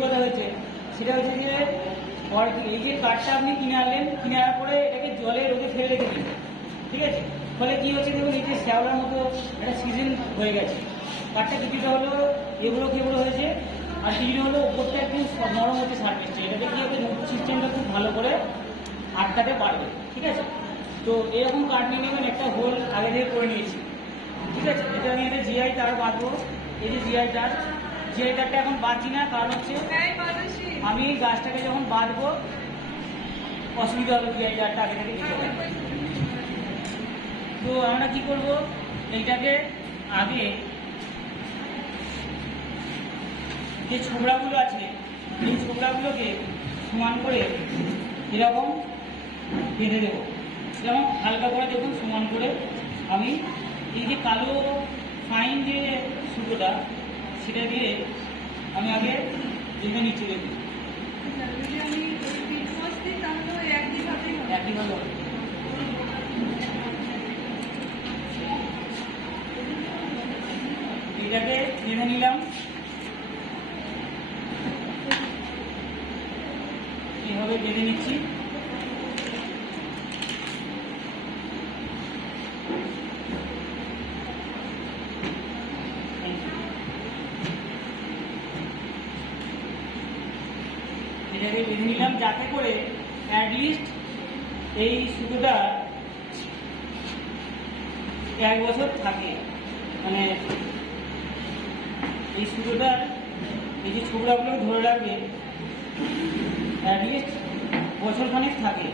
অভিজ্ঞতা হয়েছে। সেটা হচ্ছে যে এই যে কাঠটা আপনি কিনে আনলেন, কিনে আনার পরে এটাকে জলে রোদে ফেলে রেখে দিন ঠিক আছে? ফলে কি হচ্ছে দেখুন, এই যে শ্যাওলার মতো একটা সিজন হয়ে গেছে। কাঠটা কিছুটা হলো এগুলো কেগুলো হয়েছে, আর কিছুটা হলো ওপরটা একটু নরম হচ্ছে সার্ফেসটা এটাতে কি হবে রুট সিস্টেমটা খুব ভালো করে আটকাতে পারবে। ঠিক আছে? তো এরকম কাঠ নিয়ে নেবেন একটা হোল আগে থেকে করে নিয়েছি। ঠিক আছে? এটা একটা জিআই তার বাঁধবো। এই যে জিআই তার জিআই এখন বাঁচি না কারণ হচ্ছে আমি গাছটাকে যখন বাঁধবো অসুবিধা হবে জিআই তারটা আগে থেকে দিতে তো আমরা কি করব এইটাকে আগে যে ছোবড়াগুলো আছে এই ছোবড়াগুলোকে সমান করে এরকম বেঁধে দেবো। যেমন হালকা করে দেখুন সমান করে আমি এই যে কালো ফাইন যে সুতোটা সেটা দিয়ে আমি আগে বেঁধে নিচ্ছি দেখুন একই ভালো। এটাকে নিলাম। এইভাবে বেঁধে নিচ্ছি। এটাকে বেঁধে নিলাম যাতে করে অ্যাটলিস্ট এই সুতোটা এক বছর থাকে। মানে এই সুতোটা এই যে ছোবড়াগুলো ধরে রাখবে অ্যাটলিস্ট বছরখানেক থাকে।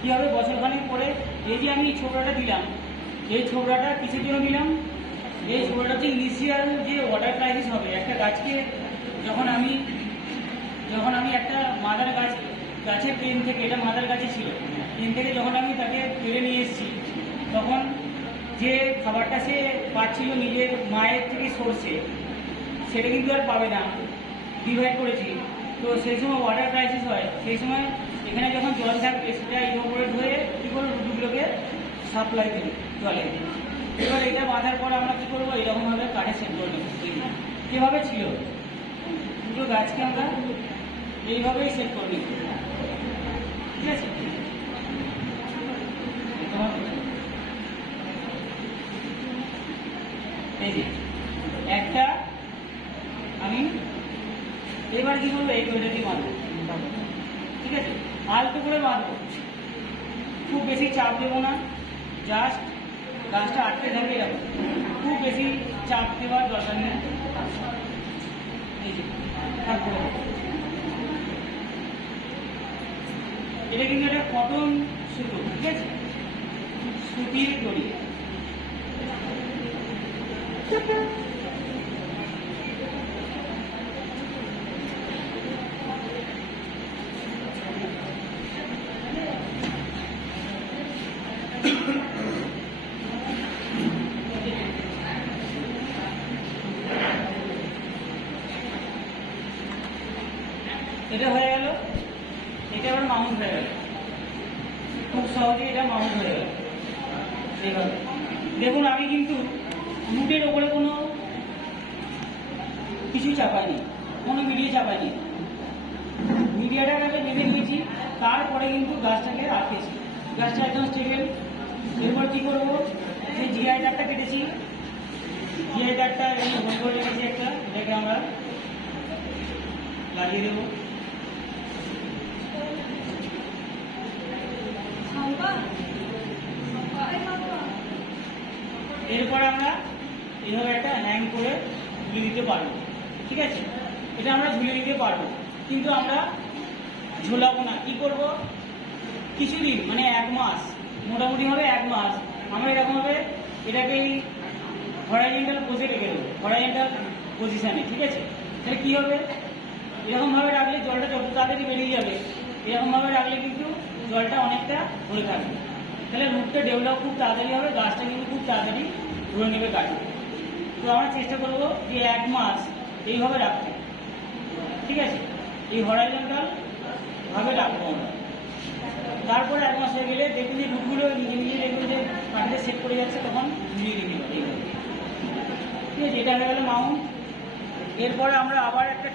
কী হবে? বছরখানেক পরে এই যে আমি ছোবড়াটা দিলাম, এই ছোবড়াটা কিসের জন্য দিলাম? এই ছোবড়াটা হচ্ছে ইনিশিয়াল যে ওয়াটার ক্রাইসিস হবে। একটা গাছকে যখন আমি যখন আমি একটা মাদার গাছ, গাছের ট্রেন থেকে, এটা মাদার গাছে ছিল ট্রেন থেকে যখন আমি তাকে পেরে নিয়ে এসেছি, তখন যে খাবারটা সে পাচ্ছিল নিজের মায়ের থেকে সরষে সেটা কিন্তু আর পাবে না। ডিভাইড করেছি। তো সেই সময় ওয়াটার ক্রাইসিস হয়। সেই সময় এখানে যখন জল থাকবে সেটা ইভোপোরেট হয়ে কী করে রুটগুলোকে সাপ্লাই দেবে জলে। এবার এটা বাঁধার পর আমরা কী করব? এরকমভাবে কাঠে করে নেব কীভাবে ছিল। পুরো গাছকে আমরা এইভাবেই সেট করে নিই ঠিক আছে? এই যে, একটা আমি এবার কি করব? এই দইটা দিয়ে বাঁধবো। ঠিক আছে? আলতো করে বাঁধবো। খুব বেশি চাপ দেবো না। জাস্ট গাছটা আটকে থাকবে এরকম। খুব বেশি চাপ দেওয়ার দরকার নেই। এই যে তারপরে এটা কিন্তু একটা কটন সুতো ঠিক আছে? সুতির দড়ি। এটা হয়ে গেল। এটা আবার মাউন্ট হয়ে গেল। খুব সহজে এটা মাউন্ট হয়ে গেল। দেখুন, আমি কিন্তু রুটের ওপরে কোনো কিছু চাপাইনি, কোনো মিডিয়া চাপাইনি। মিডিয়াটাকে আগে বেঁধে নিয়েছি। তারপরে কিন্তু গাছটাকে রাখেছি। গাছটা একদম স্টেবেল এরপর কী করব? যে জিআই ডাকটা কেটেছি। জিআই ডাকটা এখানে বই করে রেখেছি একটা। এটাকে আমরা লাগিয়ে দেবো। এরপর আমরা এইভাবে একটা হ্যাং করে ঝুলে দিতে পারব, ঠিক আছে? এটা আমরা ঝুলে দিতে পারব। কিন্তু আমরা ঝোলাবো না। কি করব? কিছুদিন মানে এক মাস মোটামুটি হবে এক মাস, আমরা এরকমভাবে এটাকে হরাইজেন্টাল পোজে রেখে দেবো হরাইজেন্টাল পজিশানে ঠিক আছে? তাহলে কী হবে? এরকমভাবে রাখলে জলটা যত তাড়াতাড়ি বেরিয়ে যাবে, এরকমভাবে রাখলে কিন্তু জলটা অনেকটা ধরে থাকবে। তাহলে রুটটা ডেভেলপ খুব তাড়াতাড়ি হবে, গাছটা কিন্তু খুব তাড়াতাড়ি ধরে নেবে গাছটা তো আমরা চেষ্টা করব যে এক মাস এইভাবে রাখতে। ঠিক আছে? এই হরাইজন্টাল ভাবে রাখব আমরা। তারপরে এক মাস হয়ে গেলে দেখুন যে রুটগুলো নিজে নিজে দেখবেন যে কাঠে সেট করে যাচ্ছে তখন পারি এইভাবে ঠিক আছে? এটা হয়ে গেল মাউন্ট। এরপরে আমরা আবার একটা